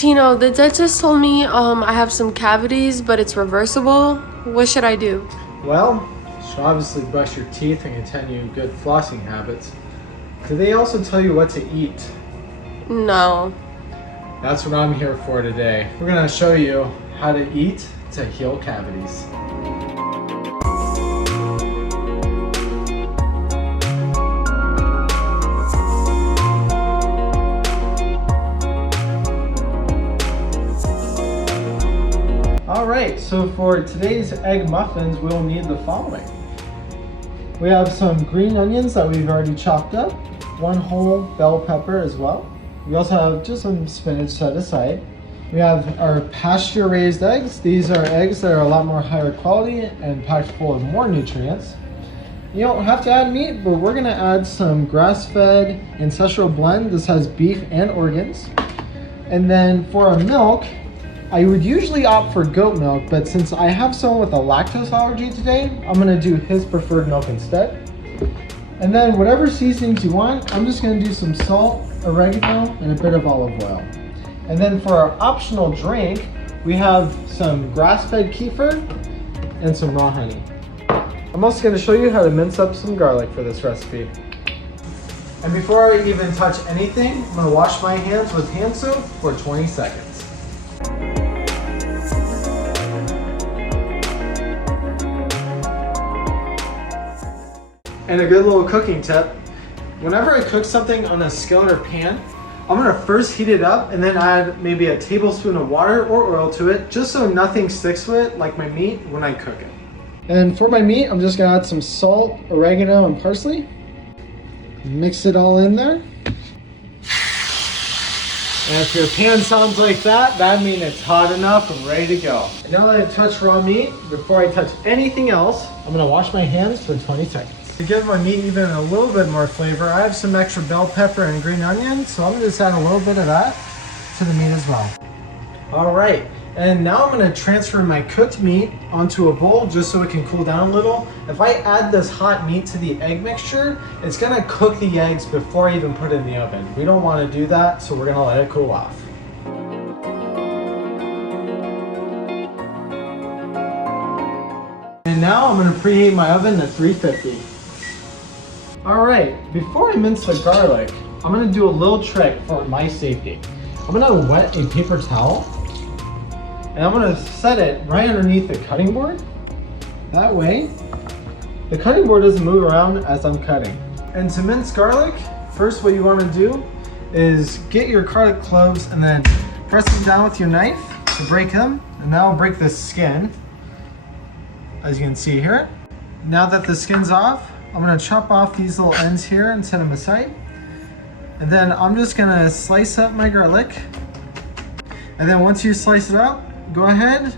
Tino, the dentist told me I have some cavities, but it's reversible. What should I do? Well, you should obviously brush your teeth and continue good flossing habits. Did they also tell you what to eat? No. That's what I'm here for today. We're gonna show you how to eat to heal cavities. Alright, so for today's egg muffins, we'll need the following. We have some green onions that we've already chopped up, 1 whole bell pepper as well. We also have just some spinach set aside. We have our pasture raised eggs. These are eggs that are a lot more higher quality and packed full of more nutrients. You don't have to add meat, but we're gonna add some grass-fed ancestral blend. This has beef and organs. And then for our milk, I would usually opt for goat milk, but since I have someone with a lactose allergy today, I'm gonna do his preferred milk instead. And then whatever seasonings you want, I'm just gonna do some salt, oregano, and a bit of olive oil. And then for our optional drink, we have some grass-fed kefir and some raw honey. I'm also gonna show you how to mince up some garlic for this recipe. And before I even touch anything, I'm gonna wash my hands with hand soap for 20 seconds. And a good little cooking tip, whenever I cook something on a skillet or pan, I'm gonna first heat it up and then add maybe a tablespoon of water or oil to it, just so nothing sticks to it like my meat when I cook it. And for my meat, I'm just gonna add some salt, oregano, and parsley. Mix it all in there. And if your pan sounds like that, that means it's hot enough and ready to go. And now that I've touched raw meat, before I touch anything else, I'm gonna wash my hands for 20 seconds. To give my meat even a little bit more flavor, I have some extra bell pepper and green onion, so I'm gonna just add a little bit of that to the meat as well. All right, and now I'm gonna transfer my cooked meat onto a bowl just so it can cool down a little. If I add this hot meat to the egg mixture, it's gonna cook the eggs before I even put it in the oven. We don't wanna do that, so we're gonna let it cool off. And now I'm gonna preheat my oven to 350. All right, before I mince the garlic, I'm gonna do a little trick for my safety. I'm gonna wet a paper towel and I'm gonna set it right underneath the cutting board. That way, the cutting board doesn't move around as I'm cutting. And to mince garlic, first what you wanna do is get your garlic cloves and then press them down with your knife to break them, and that'll break the skin, as you can see here. Now that the skin's off, I'm gonna chop off these little ends here and set them aside. And then I'm just gonna slice up my garlic. And then once you slice it up, go ahead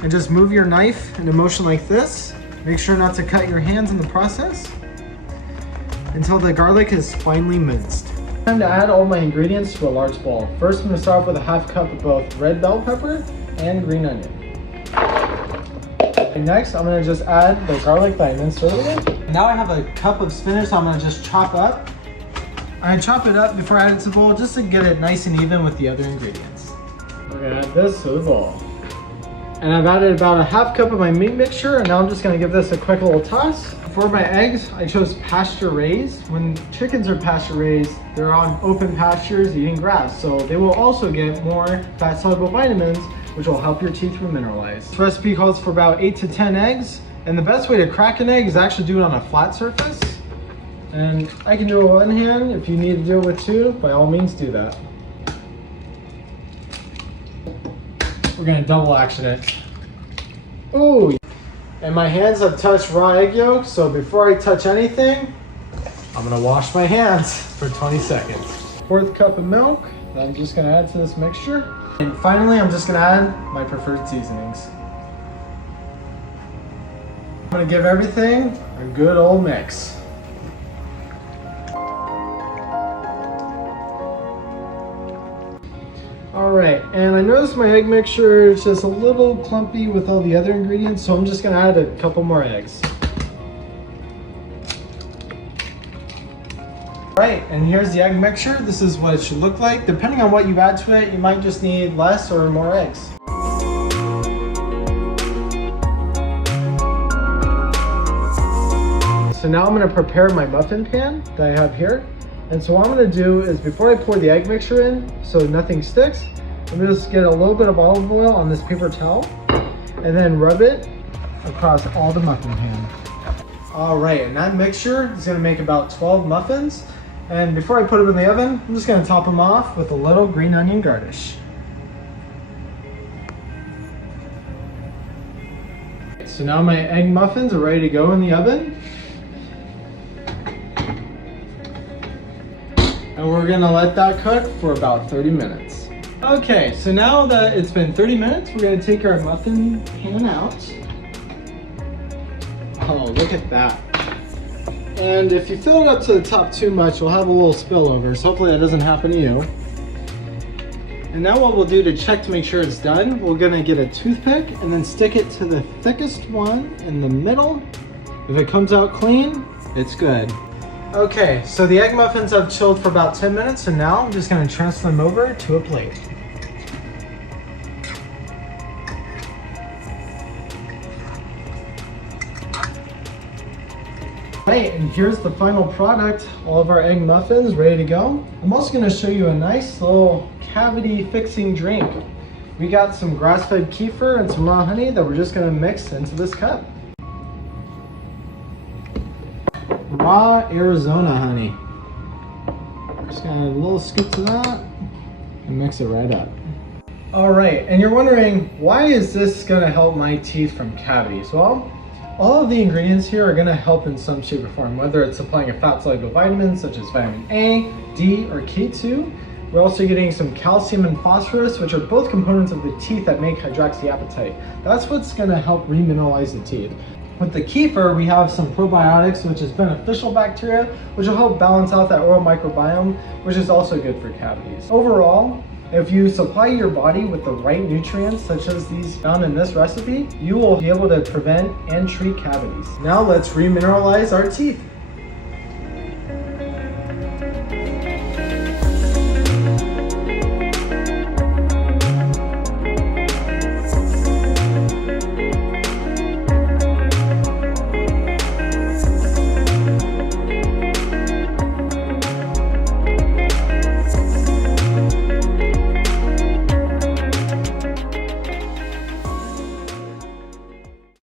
and just move your knife in a motion like this. Make sure not to cut your hands in the process until the garlic is finely minced. Time to add all my ingredients to a large bowl. First, I'm gonna start off with a 1/2 cup of both red bell pepper and green onion. And next, I'm gonna just add the garlic that I minced earlier. Now I have a cup of spinach, so I'm gonna just chop up. I chop it up before I add it to the bowl, just to get it nice and even with the other ingredients. We're gonna add this to the bowl. And I've added about a 1/2 cup of my meat mixture, and now I'm just gonna give this a quick little toss. For my eggs, I chose pasture raised. When chickens are pasture raised, they're on open pastures eating grass, so they will also get more fat soluble vitamins, which will help your teeth remineralize. This recipe calls for about 8 to 10 eggs, and the best way to crack an egg is actually do it on a flat surface. And I can do it with one hand. If you need to do it with two, by all means do that. We're gonna double action it. Ooh! And my hands have touched raw egg yolk, so before I touch anything, I'm gonna wash my hands for 20 seconds. 1/4 cup of milk that I'm just gonna add to this mixture. And finally, I'm just gonna add my preferred seasonings. I'm gonna give everything a good old mix. All right, and I noticed my egg mixture is just a little clumpy with all the other ingredients, so I'm just gonna add a couple more eggs. All right, and here's the egg mixture. This is what it should look like. Depending on what you add to it, you might just need less or more eggs. So now I'm going to prepare my muffin pan that I have here. And so what I'm going to do is, before I pour the egg mixture in so nothing sticks, I'm going to just get a little bit of olive oil on this paper towel and then rub it across all the muffin pan. All right, and that mixture is going to make about 12 muffins. And before I put them in the oven, I'm just going to top them off with a little green onion garnish. So now my egg muffins are ready to go in the oven. And we're gonna let that cook for about 30 minutes. Okay, so now that it's been 30 minutes, we're gonna take our muffin pan out. Oh, look at that. And if you fill it up to the top too much, you'll have a little spillover, so hopefully that doesn't happen to you. And now what we'll do to check to make sure it's done, we're gonna get a toothpick and then stick it to the thickest one in the middle. If it comes out clean, it's good. Okay, so the egg muffins have chilled for about 10 minutes, and now I'm just gonna transfer them over to a plate. Right, and here's the final product, all of our egg muffins ready to go. I'm also gonna show you a nice little cavity fixing drink. We got some grass-fed kefir and some raw honey that we're just gonna mix into this cup. Raw Arizona honey. Just gonna add a little scoop to that and mix it right up. All right, and you're wondering, why is this gonna help my teeth from cavities? Well, all of the ingredients here are gonna help in some shape or form, whether it's supplying a fat-soluble vitamin such as vitamin A, D, or K2. We're also getting some calcium and phosphorus, which are both components of the teeth that make hydroxyapatite. That's what's gonna help remineralize the teeth. With the kefir, we have some probiotics, which is beneficial bacteria, which will help balance out that oral microbiome, which is also good for cavities. Overall, if you supply your body with the right nutrients, such as these found in this recipe, you will be able to prevent and treat cavities. Now let's remineralize our teeth.